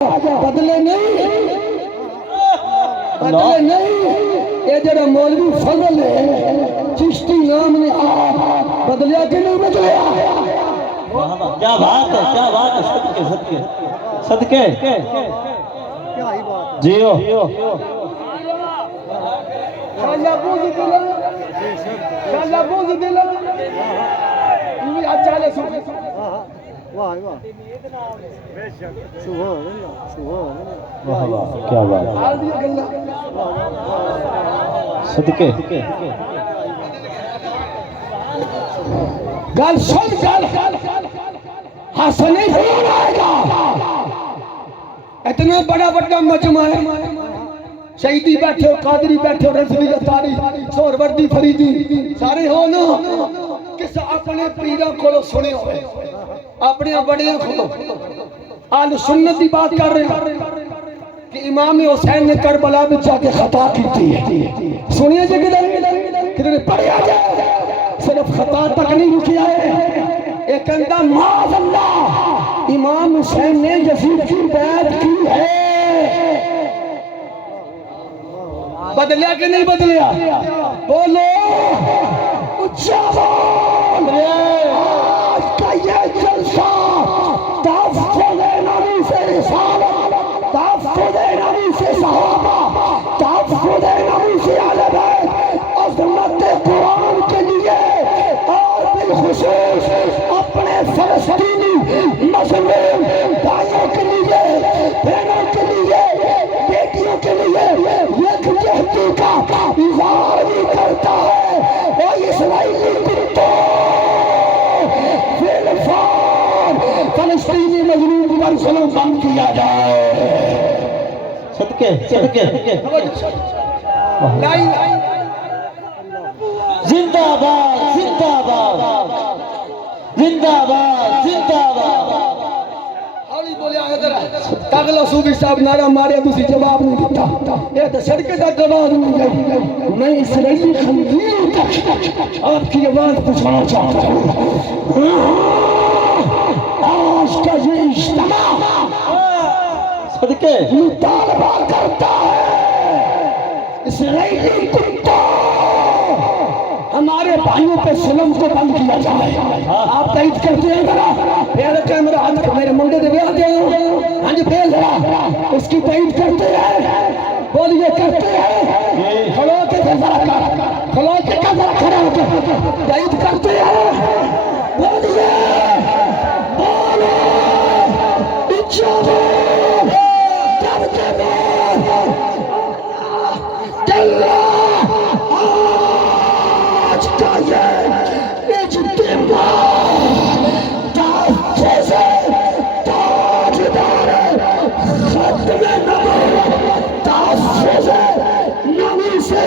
بدلے نہیں یہ جڑا مولوی فضل ہے چشتی نام نے آپ بدلیا کہ نہیں بدلیا؟ کیا بات ہے، کیا بات ہے، صدقے صدقے صدقے جیو شاہ بوزی دلہ شاہ بوزی دلہ یہ اچھالے سوچے واہ واہ سبحان اللہ سبحان اللہ واہ واہ کیا بات ہے، آل دیا گلہ صدقے گل سن گل حسنی خون آئے گا اتنا بڑا بڑا مجمع ہے شہیدی بیٹھے ہو قادری بیٹھے ہو رضوی اتاری سہروردی فریدی سارے ہو نا کس اپنے پیروں کو سنے ہوئے اپنے بڑے کھولو آل سنت دی بات کر رہے ہیں کہ امام حسین نے کربلا میں جا کے خطا کی تھی سنیے جی کدھر پڑھے آ جائے صرف خطا تک نہیں رکیا ہے ایک اندہ معاذ اللہ امام حسین نے یزید کی بیعت کی ہے بدلیا کہ نہیں بدلیا؟ بولو اچھا بول آج کا یہ جلسہ تحفظ نبی سے رسالت تحفظ نبی سے صحابہ تحفظ نبی سے اہل بیت عظمت قرآن کے لیے اور بالخصوص اپنے فلسطینی مظلوم بھائیوں کے لیے بہنوں کے لیے بیٹیوں کے لیے یکجہتی کا اظہار بھی کرتا ہے اور اسرائیلی کتوں فلفان فلسطینی مظلوم پر ظلم بند کیا جائے صدقے صدقے زندہ باد زندہ باد زندہ باد زندہ باد حالی بولیا ہے ذرا تاغلہ صوبی صاحب نعرہ مارے دوسری جواب نہیں دیتا یہ تو سڑکے کا جواب نہیں گئی میں اسرائیلی خنزیر تک آپ کی آواز پچھانا چاہتا ہوں آج کا یہ اجتماع صدقے مطالبہ کرتا ہے اسرائیلی کتوں ہمارے بھائیوں پہ ظلم کو بند کیا جائے آپ تائید کرتے ہیں ذرا میرے کیمرہ ہاتھ میرے منڈے دے بیاہ دے ہاں جی پھیل ذرا اس کی تائید کرتے ہیں بولیے کرتے ہیں کھلو کے ذرا کر کھلو کے ذرا کھڑا ہو کے تائید کرتے ہیں بولیے بولو اچھا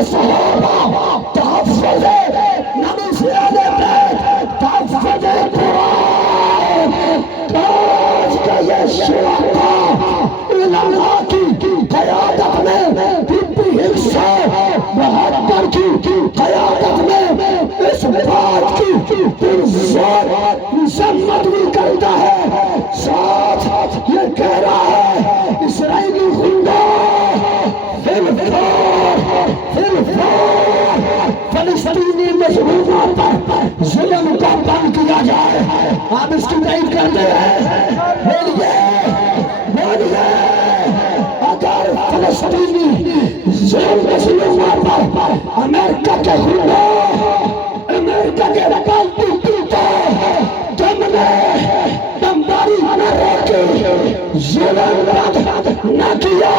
صحابہ تحفظ نبی سے اہل بیت تحفظ قرآن آج کا یہ شرکا علماء کی قیادت میں طبی 172 کی قیادت میں اس بات کی پرزور مذمت بھی کرتا ہے ساتھ یہ کہہ رہا ہے اسرائیلی غنڈہ فلسطینی مظلوموں پر ظلم کا بند کیا جائے آپ اس کی تائید کرتے ہیں بولیے اگر فلسطینی ظلم مظلوموں پر امریکہ کے خلاف امریکہ کے رکالتی تم نے بمباری نہ روکے ظلم رد نہ کیا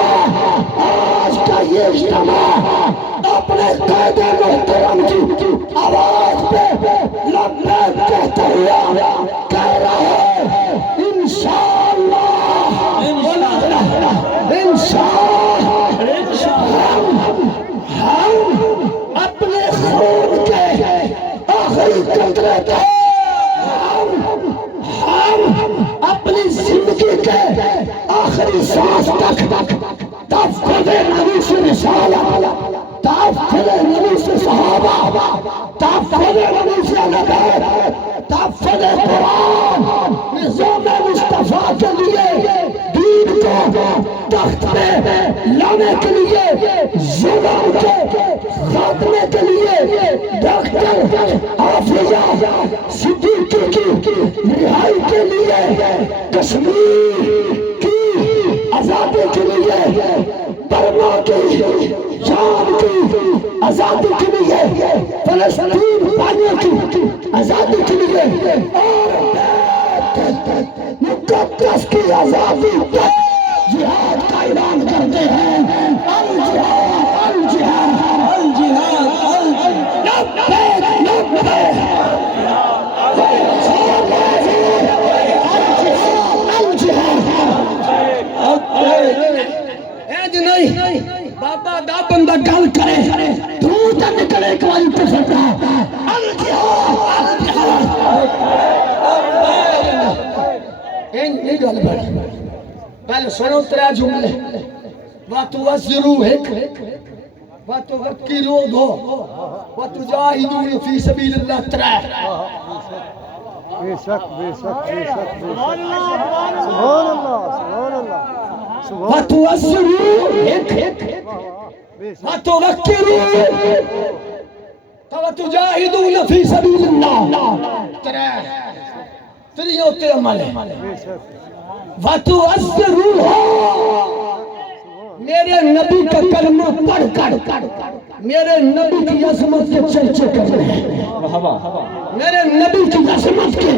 آج کا یہ اجتماع اپنے قائد محترم کی آواز پہ لبیک کہتا ہوا کہہ رہا ہے انشاءاللہ ہم اپنے خون کے آخری قطرے تک ہم اپنی زندگی کے آخری سانس تک تحفظ نبی سے رسالت تحفظ نبی سے صحابہ تحفظ نبی سے اہل بیت تحفظ قرآن نظام مصطفیٰ کے لیے دین کو تخت پہ لانے کے لیے، ظلم کے خاتمے کے لیے ڈاکٹر حافظہ صدیقی کی رہائی کے لیے، کشمیر کی آزادی کے لیے، برما کی شام کی آزادی کے لیے، فلسطین بھائیوں کی آزادی کے لیے، اور مقدس کی آزادی تک جہاد کا اعلان کرتے ہیں۔ الجہاد الجہاد الجہاد الجہاد لبیک لبیک نہیں بابا دا بندہ گل کرے دور تک نکلے ایک بار پہ سکتا یہ گل بڑی پہلے سنو ترا جملے وَتُوَزِّرُوا وَتُوَكِّرُوا وَتُجَاهِدُوا فِي سَبِيلِ اللَّهِ ترا بے شک بے شک بے شک سبحان اللہ سبحان اللہ وَتُوَزِّرُوا وَتُوَكِّرُوا وَتُجَاهِدُوا فِي سَبِيلِ اللَّهِ ترا تریوتے عمل ہے۔ بے شک وَتُوَزِّرُوا میرے نبی کا کلمہ پڑھ کر میرے نبی کی عظمت کے چرچے کرنے ہیں، میرے نبی کی عظمت کے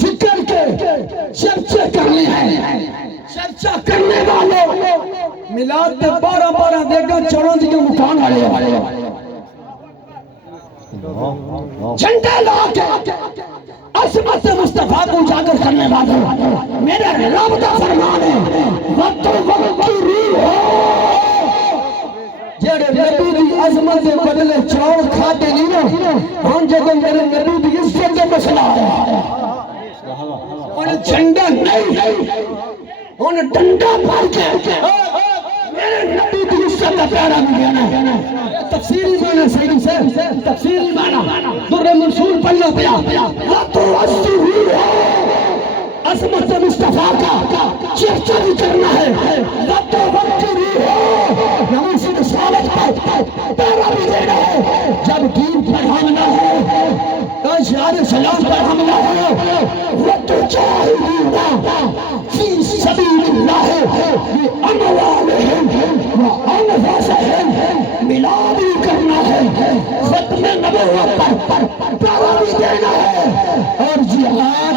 ذکر کے چرچے کرنے ہیں۔ چرچا کرنے والے میلاد پہ 12 دے گا، 14 کے مکان والے جھنڈے لا کے عظمت مصطفیٰ کو اجاگر کرنے والے میرے رب کا فرمان ہے وَتُوَكِّرُوا جڑے نبی دی عظمت دے بدلے چاول کھاتے نہیں نا، ہن جدوں میرے نبی دی عزت دا مسئلہ ہے ہن جھنڈا نہیں، ہن ڈنڈا پھڑ کے میرے نبی کی عزت کا پیارا بھی دینا۔ تفسیری معنی صحیح سے تفسیری معنی در منصور پڑھنا پیا وَتُوَزِّرُوا عظمت مصطفیٰ کا چرچا بھی کرنا ہے، وَتُوَكِّرُوا نبی سے رسالت پر پیارا بھی دینا ہے۔ جب دین پر حملہ ہو، اشعار سلام پر حملہ ہو، وَتُجَاهِدُوا فِي سَبِيلِ اللَّهِ بِأَمْوَالِهِمْ وَأَنفُسِهِمْ ملاد بھی کرنا ہے، ختم نبوت پر پیارا بھی دینا ہے، اور جہاد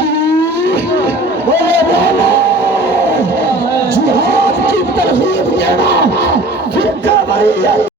جہاد کی ترغیب دینا۔